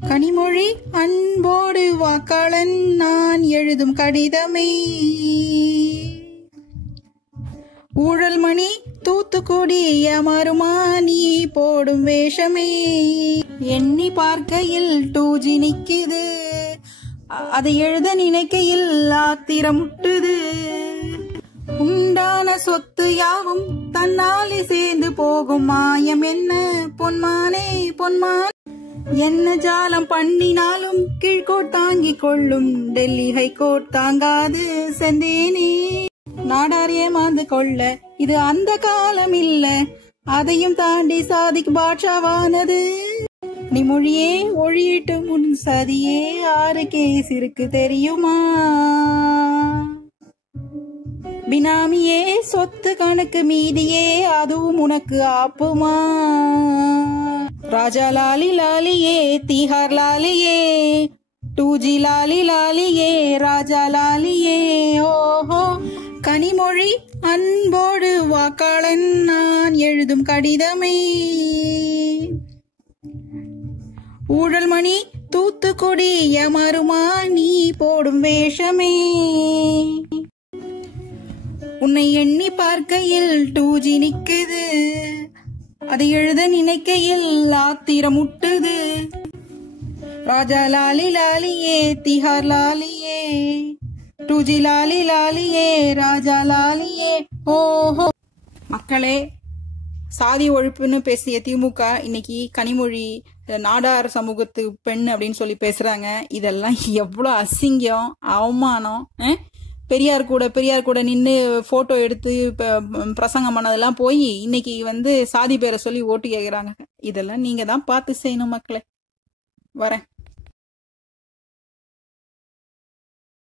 கனிமொழி அன்போடு வாக்காளன் நான் எழுதும் கடிதமே. ஊழல்மணி தூத்துக்குடி அமருமா நீ போடும் வேஷமே. எண்ணி பார்க்கையில் டூஜி நிக்குது. அதை எழுத நினைக்கையில் ஆத்திரம் முட்டுது உண்டான சொத்து யாவும் தன்னாலே சேர்ந்து போகும் மாயம் என்ன? பொன்மானே பொன்மான். என்ன ஜாலம் பண்ணினாலும் கீழ்கோட் தாங்கிக் கொள்ளும். டெல்லி ஹைகோர்ட் தாங்காது செந்தேனே. நாடார் ஏமாந்து கொள்ள இது அந்த காலம் இல்ல. அதையும் தாண்டி சாதிக்கு பாட்சாவானது நீ மொழியே ஒழியிட்டு முன் சதியே ஆறு கேஸ் இருக்கு தெரியுமா? பினாமியே சொத்து கணக்கு மீதியே அதுவும் உனக்கு ஆப்புமா? ராஜா லாலி லாலியே திஹார் லாலியே டூஜி லாலி லாலியே ராஜா லாலியே ஓஹோ கனிமொழி அன்போடு வாக்காளன் நான் எழுதும் கடிதமே. ஊழல்மணி தூத்துக்குடி யமருமா நீ போடும் வேஷமே. உன்னை எண்ணி பார்க்கையில் டூஜி நிக்குது. அதை எழுத நினைக்கையில் ஆத்திரம் முட்டுது ராஜா லாலி லாலியே திஹார் லாலியே. டூஜி லாலி லாலியே ராஜா லாலியே. ஓஹோ. மக்களே சாதி ஒழிப்புன்னு பேசிய திமுக இன்னைக்கு கனிமொழி நாடார் சமூகத்து பெண் அப்படின்னு சொல்லி பேசுறாங்க. இதெல்லாம் எவ்வளவு அசிங்கம் அவமானம் பெரியார் கூட பெரியார் கூட நின்று போட்டோ எடுத்து பிரசங்கம் பண்ணதெல்லாம் போய் இன்னைக்கு வந்து சாதி பேரை சொல்லி ஓட்டு கேட்குறாங்க இதெல்லாம் நீங்க தான் பார்த்து செய்யணும் மக்களே. வரேன்.